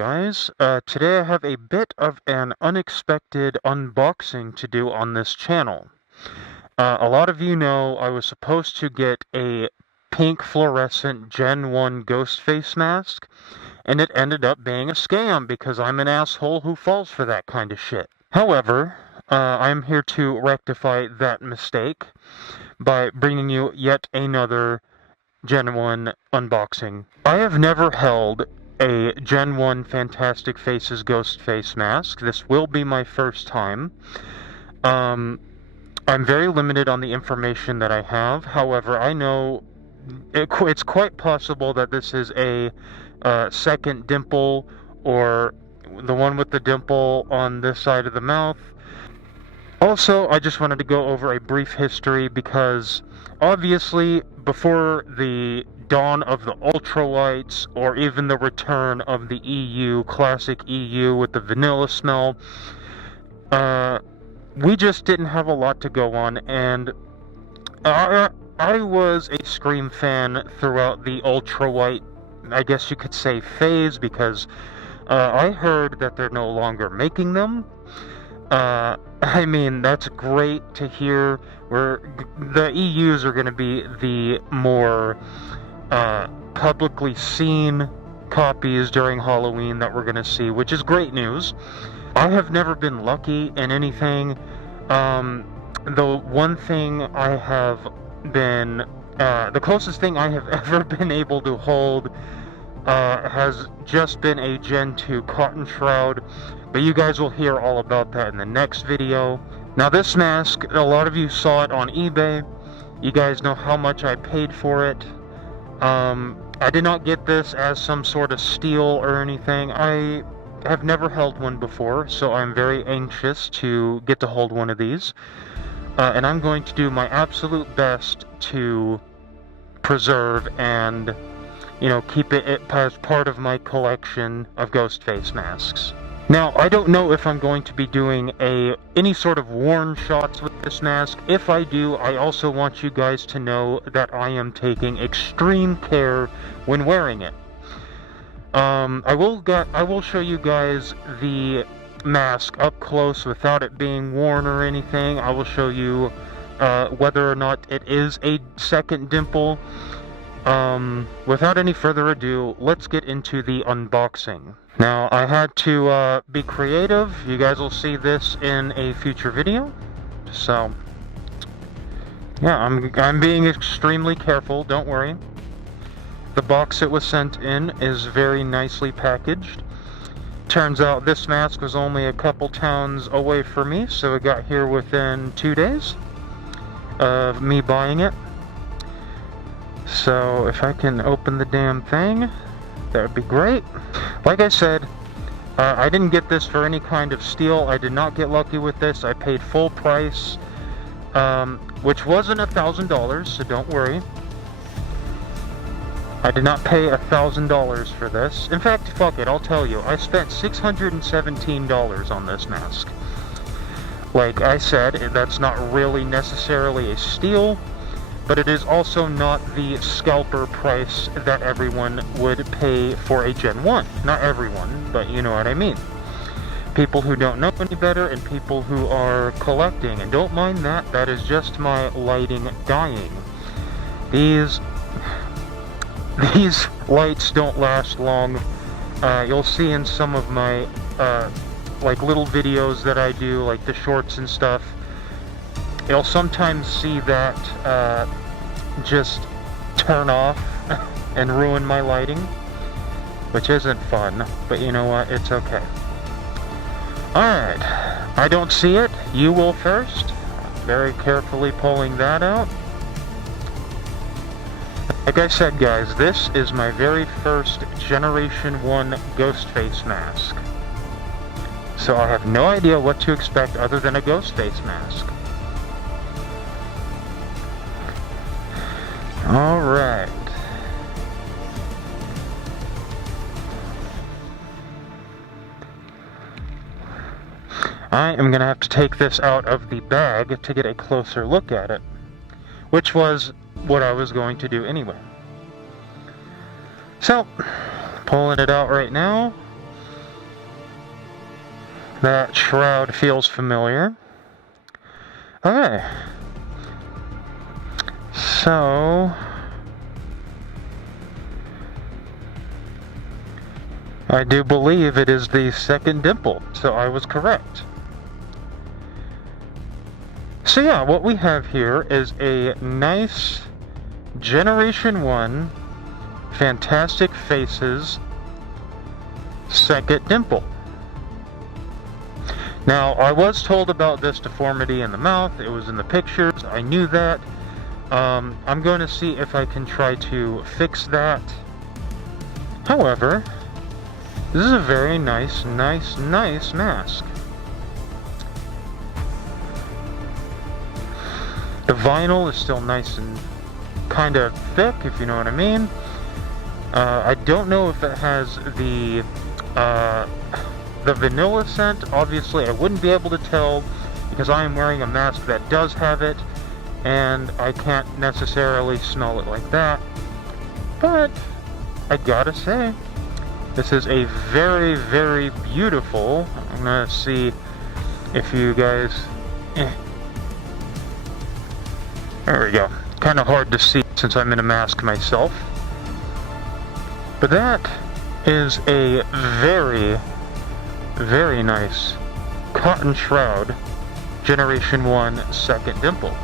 guys. Today I have a bit of an unexpected unboxing to do on this channel. A lot of you know I was supposed to get a pink fluorescent Gen 1 Ghostface mask, and it ended up being a scam because I'm an asshole who falls for that kind of shit. However, I'm here to rectify that mistake by bringing you yet another Gen 1 unboxing. I have never held a Gen 1 Fantastic Faces Ghostface mask. This will be my first time. I'm very limited on the information that I have. However, I know it's quite possible that this is a second dimple, or the one with the dimple on this side of the mouth. Also, I just wanted to go over a brief history because obviously before the dawn of the ultralights or even the return of the EU, classic EU with the vanilla smell, we just didn't have a lot to go on, and I was a Scream fan throughout the ultralight, I guess you could say, phase, because I heard that they're no longer making them. I mean, that's great to hear. The EUs are going to be the more publicly seen copies during Halloween that we're going to see, which is great news. I have never been lucky in anything. The one thing I have been, the closest thing I have ever been able to hold has just been a Gen 2 cotton shroud, but you guys will hear all about that in the next video. Now this mask, a lot of you saw it on eBay. You guys know how much I paid for it. I did not get this as some sort of steal or anything. I have never held one before, so I'm very anxious to get to hold one of these. And I'm going to do my absolute best to preserve and, you know, keep it as part of my collection of Ghostface masks. Now, I don't know if I'm going to be doing any sort of worn shots with this mask. If I do, I also want you guys to know that I am taking extreme care when wearing it. I will show you guys the mask up close without it being worn or anything. I will show you whether or not it is a second dimple. Without any further ado, let's get into the unboxing. Now, I had to be creative. You guys will see this in a future video. So, yeah, I'm being extremely careful, don't worry. The box it was sent in is very nicely packaged. Turns out this mask was only a couple towns away from me, so it got here within 2 days of me buying it. So if I can open the damn thing, that would be great. Like I said, I didn't get this for any kind of steal. I did not get lucky with this. I paid full price, which wasn't $1,000, so don't worry. I did not pay $1,000 for this. In fact, fuck it, I'll tell you. I spent $617 on this mask. Like I said, that's not really necessarily a steal, but it is also not the scalper price that everyone would pay for a Gen 1. Not everyone, but you know what I mean. People who don't know any better and people who are collecting. And don't mind that, that is just my lighting dying. These lights don't last long. You'll see in some of my like little videos that I do, like the shorts and stuff, you'll sometimes see that just turn off and ruin my lighting, which isn't fun, but you know what, it's okay. Alright, I don't see it. You will first. Very carefully pulling that out. Like I said, guys, this is my very first Generation 1 Ghostface mask. So I have no idea what to expect other than a Ghostface mask. Alright. I am going to have to take this out of the bag to get a closer look at it, which was what I was going to do anyway. So, pulling it out right now. That shroud feels familiar. Okay. So... I do believe it is the second dimple, so I was correct. So yeah, what we have here is a nice Generation 1 Fantastic Faces second dimple. Now, I was told about this deformity in the mouth. It was in the pictures. I knew that. I'm going to see if I can try to fix that. However, this is a very nice mask. The vinyl is still nice and kind of thick, if you know what I mean. I don't know if it has the vanilla scent. Obviously, I wouldn't be able to tell because I am wearing a mask that does have it, and I can't necessarily smell it like that. But I gotta say, this is a very, very beautiful. I'm gonna see if you guys. There we go. Kind of hard to see since I'm in a mask myself. But that is a very, very nice cotton shroud Generation 1 second dimple.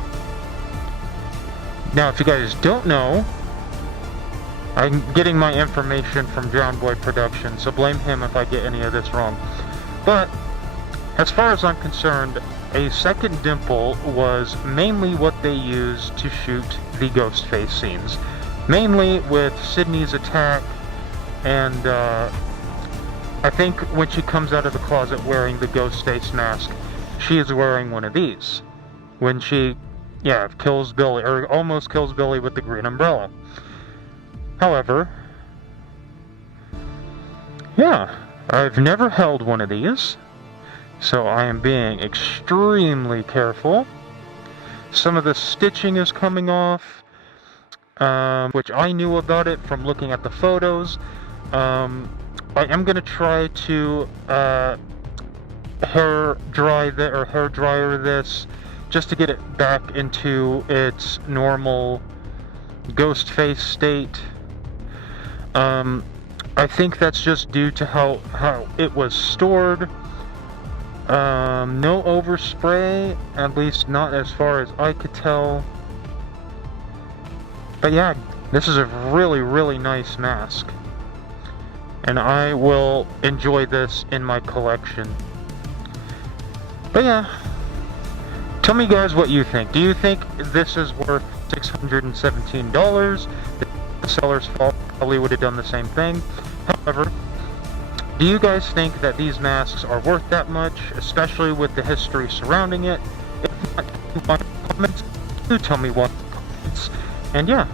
Now, if you guys don't know, I'm getting my information from John Boy Productions, so blame him if I get any of this wrong. But, as far as I'm concerned, a second dimple was mainly what they used to shoot the Ghostface scenes. Mainly with Sydney's attack, and I think when she comes out of the closet wearing the Ghostface mask, she is wearing one of these. When she, kills Billy, or almost kills Billy with the green umbrella. However, I've never held one of these, so I am being extremely careful. Some of the stitching is coming off, which I knew about it from looking at the photos. I am going to try to hair dryer this just to get it back into its normal Ghostface state. I think that's just due to how it was stored. No overspray, at least not as far as I could tell. But yeah, this is a really, really nice mask. And I will enjoy this in my collection. But yeah, tell me guys what you think. Do you think this is worth $617? The seller's fault probably would have done the same thing. However, do you guys think that these masks are worth that much, especially with the history surrounding it? If not, comments, do tell me what comments. And yeah,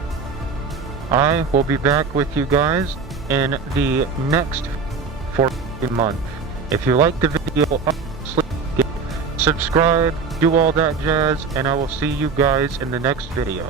I will be back with you guys in the next 14 month. If you like the video, obviously subscribe, do all that jazz, and I will see you guys in the next video.